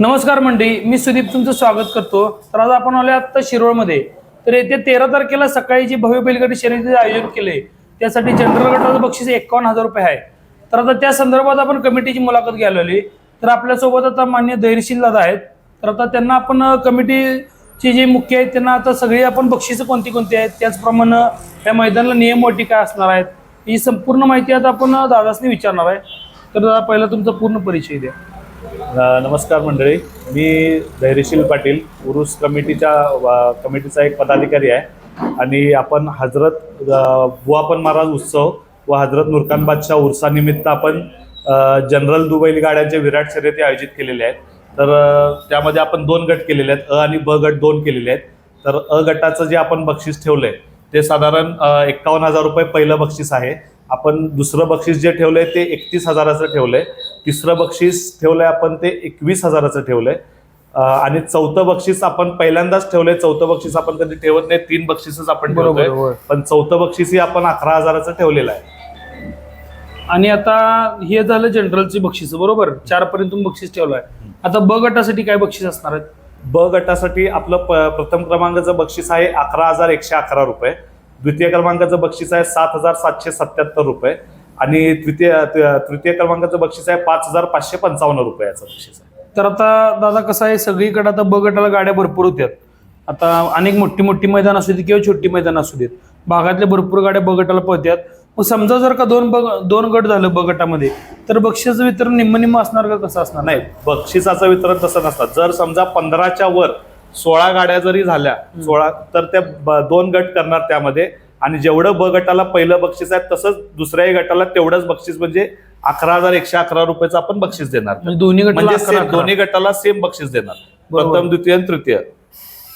नमस्कार मंडळी मी सुदीप तुमचं स्वागत करतो. तर आज आपण आलो आत्ता शिरोळमध्ये. तर येत्या तेरा तारखेला सकाळी जी भव्य बैलगाडी शर्यतीचे आयोजन केले त्यासाठी जनरल गटाचं बक्षीस एकावन्न हजार रुपये आहे. तर आता त्या संदर्भात आपण कमिटीची मुलाखत घ्यायला तर आपल्यासोबत आता मान्य धैर्यशील दादा आहेत. तर आता त्यांना आपण कमिटीचे जे मुख्य आहेत त्यांना आता सगळी आपण बक्षिसं कोणती कोणती आहेत? त्याचप्रमाणे या मैदानाला नियम अटी काय असणार आहेत? ही संपूर्ण माहिती आता आपण दादासनी विचारणार आहे. तर दादा पहिला तुमचा पूर्ण परिचय द्या. नमस्कार मंडळी. मी धैर्यशील पाटील उरुस कमिटीच्या कमिटीचा एक पदाधिकारी आहे. आणि आपण हजरत अ, बुवापन महाराज उत्सव व हजरत नुरकान बादशाह उर्सानिमित्त आपण जनरल दुबैल गाड्यांचे विराट शर्यती आयोजित केलेले आहेत. तर त्यामध्ये आपण दोन गट केलेले आहेत. अ आणि ब गट दोन केलेले आहेत. तर अ गटाचं जे आपण बक्षीस ठेवलं आहे ते साधारण एक्कावन्न हजार रुपये पहिलं बक्षीस आहे. आपण दुसरं बक्षीस जे ठेवलं आहे ते एकतीस हजाराचं ठेवलं आहे तिसरं बक्षीस ठेवलंय आपण ते एकवीस हजाराचं ठेवलंय. आणि चौथं बक्षीस आपण पहिल्यांदाच ठेवलंय. चौथं बक्षीस आपण कधी ठेवत नाही. तीन बक्षीसच आपण ठेवतोय. पण चौथं बक्षीसही आपण अकरा हजाराचं ठेवलेलं आहे. आणि आता हे झालं जनरलची बक्षीस बरोबर? चार पर्यंत तुम्ही बक्षीस ठेवलं आहे आता ब गटासाठी काय बक्षीस असणार आहेत? ब गटासाठी आपलं प्रथम क्रमांकाचं बक्षीस आहे अकरा हजार एकशे अकरा रुपये. द्वितीय क्रमांकाचं बक्षीस आहे सात हजार सातशे सत्याहत्तर रुपये. आणि तृतीय तृतीय क्रमांकाचं बक्षीस आहे पाच हजार पाचशे पंचावन्न रुपयाचं बक्षीस आहे. तर आता दादा कसं आहे सगळीकडे आता ब गटाला गाड्या भरपूर होत्यात. आता अनेक मोठी मोठी मैदान असू देत किंवा छोटी मैदान असू देत भागातल्या भरपूर गाड्या ब गटाला पळत्यात. मग समजा जर का दोन ब दोन गट झालं ब गटामध्ये तर बक्षिसाचं वितरण निम्म निम्म असणार का कसं असणार? नाही बक्षिसाचं वितरण तसं नसतं जर समजा पंधराच्या वर सोळा गाड्या जरी झाल्या सोळा तर त्या दोन गट करणार त्यामध्ये. आणि जेवढं ब गटाला पहिलं बक्षीस आहे तसंच दुसऱ्याही गटाला तेवढंच बक्षीस म्हणजे अकरा हजार एकशे अकरा रुपयाचं आपण बक्षीस देणार. म्हणजे दोन्ही म्हणजे. दोन्ही गटाला सेम बक्षीस देणार. प्रथम द्वितीय आणि तृतीय.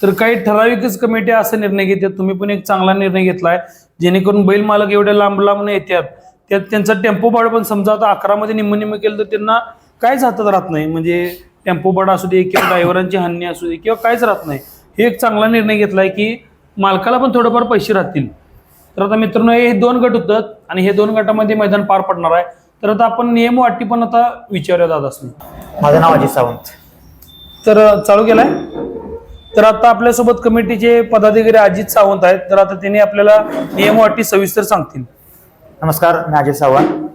तर काही ठराविकच कमिटी असा निर्णय घेतात. तुम्ही पण एक चांगला निर्णय घेतलाय. जेणेकरून बैल मालक एवढ्या लांब लांब येतात. त्यात त्यांचा टेम्पो भाडं पण समजा आता अकरामध्ये निम्म निम्म केलं तर त्यांना काहीच हातात राहत नाही. म्हणजे टेम्पो भाडं असू दे किंवा ड्रायव्हरांची हानी असू दे किंवा काहीच राहत नाही. हे एक चांगला निर्णय घेतलाय की मालकाला पण थोडंफार पैसे राहतील. तर आता मित्रांनो हे दोन गट होतात आणि हे दोन गटामध्ये मैदान पार पडणार आहे. तर आता आपण नियम वाटी पण आता विचारूया दादासनी. माझं नाव अजित सावंत. तर चालू केलाय. तर आता आपल्यासोबत कमिटीचे पदाधिकारी अजित सावंत आहेत. तर आता त्यांनी आपल्याला नियम अटी सविस्तर सांगतील. नमस्कार मी अजित सावंत.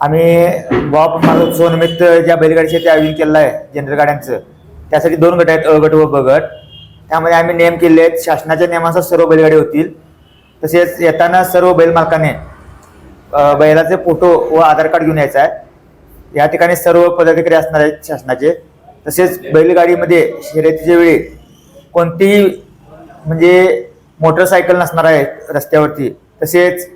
आम्ही बॉप माझा उत्सवानिमित्त ज्या बैलगाडीचे ते आयोजन केलेलं आहे जनरल गाड्यांचं त्यासाठी दोन गट आहेत अ गट व ब गट. त्यामध्ये आम्ही नियम केले आहेत शासनाच्या नियमानुसार सर्व बैलगाडी होतील. तसेच येताना सर्व बैल मालकाने बैलाचे फोटो व आधार कार्ड घेऊन यायचं आहे. या ठिकाणी सर्व पदाधिकारी असणार आहेत शासनाचे. तसेच बैलगाडीमध्ये शर्यतीच्या वेळी कोणतीही म्हणजे मोटरसायकल नसणार आहे रस्त्यावरती. तसेच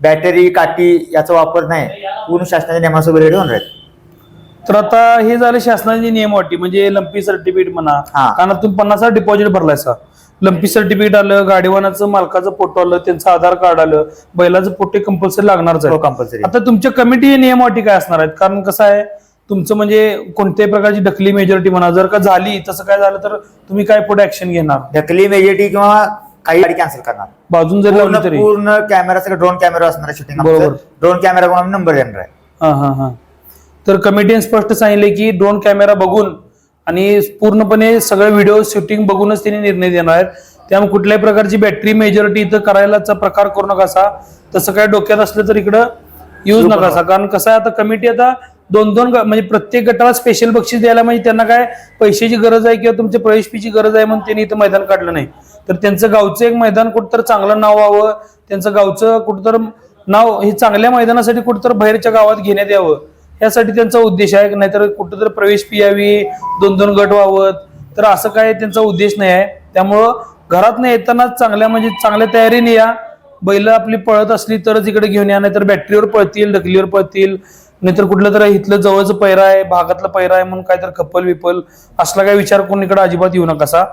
बॅटरी काठी याचा वापर नाही. पूर्ण शासनाच्या नियमानुसार बैलगाडी होणार आहेत. तर आता हे झाले शासनाची नियम अटी म्हणजे लंपी सर्टिफिकेट म्हणा. कारण तुम्ही पन्नास डिपॉझिट भरलायसा लंपी सर्टिफिकेट आलं गाडीवानाचं मालकाचं फोटो आलं त्यांचं आधार कार्ड आलं बैलाचं फोटो कंपल्सरी लागणारच हो आहे कंपल्सरी आता तुमच्या कमिटी नियम अटी काय असणार आहेत? कारण कसं आहे तुमचं म्हणजे कोणत्याही प्रकारची ढकली मेजॉरिटी म्हणा जर का झाली तसं काय झालं तर तुम्ही काय पुढे ऍक्शन घेणार? ढकली मेजेटी किंवा काही गाडी कॅन्सल करणार. बाजून जरी पूर्ण लावली तरी. पूर्ण कॅमेरा सगळं ड्रोन कॅमेरा असणार आहे शूटिंग बरोबर. ड्रोन कॅमेरा नंबर देणार आहे. हा हा हा. तर कमिटीने स्पष्ट सांगितले की ड्रोन कॅमेरा बघून आणि पूर्णपणे सगळं व्हिडिओ शूटिंग बघूनच त्यांनी निर्णय देणार आहेत. त्यामुळे कुठल्याही प्रकारची बॅटरी मेजॉरिटी इथं करायलाचा प्रकार करू नका असा तसं काय डोक्यात असलं तर इकडं यूज नका. असा कारण कसं आहे आता कमिटी आता दोन दोन म्हणजे प्रत्येक गटाला स्पेशल बक्षीस द्यायला म्हणजे त्यांना काय पैशाची गरज आहे किंवा तुमच्या प्रवेश फीची गरज आहे म्हणून त्यांनी इथं मैदान काढलं नाही. तर त्यांचं गावचं एक मैदान कुठं चांगलं नाव व्हावं त्यांचं गावचं कुठं नाव हे चांगल्या मैदानासाठी कुठं बाहेरच्या गावात घेण्यात यावं. यासाठी त्यांचा उद्देश आहे नाहीतर कुठं तर प्रवेश फी यावी दोन दोन गट व्हावत तर असं काय त्यांचा उद्देश नाही आहे. त्यामुळं घरात येतानाच चांगल्या म्हणजे चांगल्या तयारीने या. बैल आपली पळत असली तरच इकडे घेऊन या नाहीतर बॅटरीवर पळतील ढकलीवर पळतील. नाहीतर कुठलं तर इथलं जवळचं पैरा आहे भागातला पैरा आहे म्हणून काय तर खप्पल विपल असला काय विचार करून इकडे अजिबात येऊ नका सा.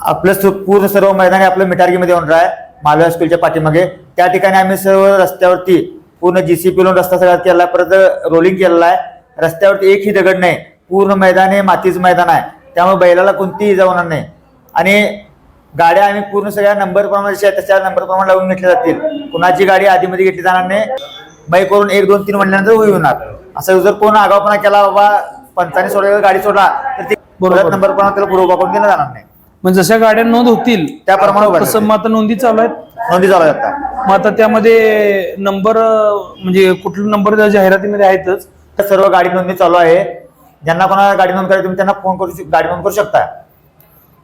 आपलं पूर्ण सर्व मैदान आपल्या मिटारगीमध्ये होणार आहे मालवा स्कूलच्या पाठीमागे. त्या ठिकाणी आम्ही सर्व रस्त्यावरती पूर्ण जीसीपी लोन रस्ता सगळा केला परत रोलिंग केलेला आहे. रस्त्यावरती एकही दगड नाही पूर्ण मैदान हे मातीचं मैदान आहे. त्यामुळे बैलाला कोणतीही इजा होणार नाही. आणि गाड्या आम्ही पूर्ण सगळ्या नंबर प्रमाणे जशा आहेत तशा नंबर प्रमाणे लावून घेतल्या जातील. कुणाची गाडी आधीमध्ये घेतली जाणार नाही. मै करून एक दोन तीन म्हणल्यानंतर होई होणार. असं जर कोण आगावपणा केला बाबा पंचाने सोडला गाडी सोडला तर बरोबर. परत नंबर पण त्याला पुढे उभा करून दिला जाणार नाही. म्हणजे जशा गाड्या नोंद होतील त्याप्रमाणे नोंदी चालू आहेत. नोंदी चालू आता मग आता त्यामध्ये नंबर म्हणजे कुठला नंबर जाहिरातीमध्ये आहेतच. तर सर्व गाडी नोंदणी चालू आहे. ज्यांना कोणाला गाडी नोंद करायची तुम्ही त्यांना फोन करू शक- गाडी नोंद करू शकता.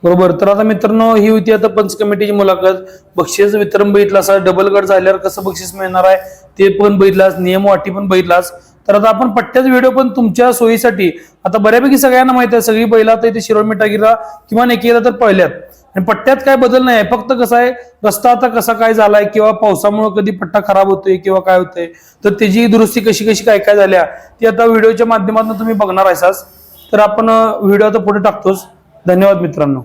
बरोबर. तर आता मित्रांनो ही होती आता पंच कमिटीची मुलाखत. बक्षीस वितरण बघितलं असं डबल गट झाल्यावर कसं बक्षीस मिळणार आहे ते पण बघितलास नियम वाटी पण बघितलास. तर आता आपण पट्ट्याच व्हिडिओ पण तुमच्या सोयीसाठी आता बऱ्यापैकी सगळ्यांना माहिती आहे सगळी बैला आता इथे शिरोळ मिठागिरा किंवा एकेला तर पहिल्यात. आणि पट्ट्यात काय बदल नाही आहे. फक्त कसं आहे रस्ता आता कसा काय झालाय किंवा पावसामुळे कधी पट्टा खराब होतोय किंवा काय होतंय तर त्याची दुरुस्ती कशी कशी काय काय झाल्या ती आता व्हिडिओच्या माध्यमातून तुम्ही बघणार आहेसास तर आपण व्हिडिओ आता पुढे टाकतोच. धन्यवाद मित्रांनो.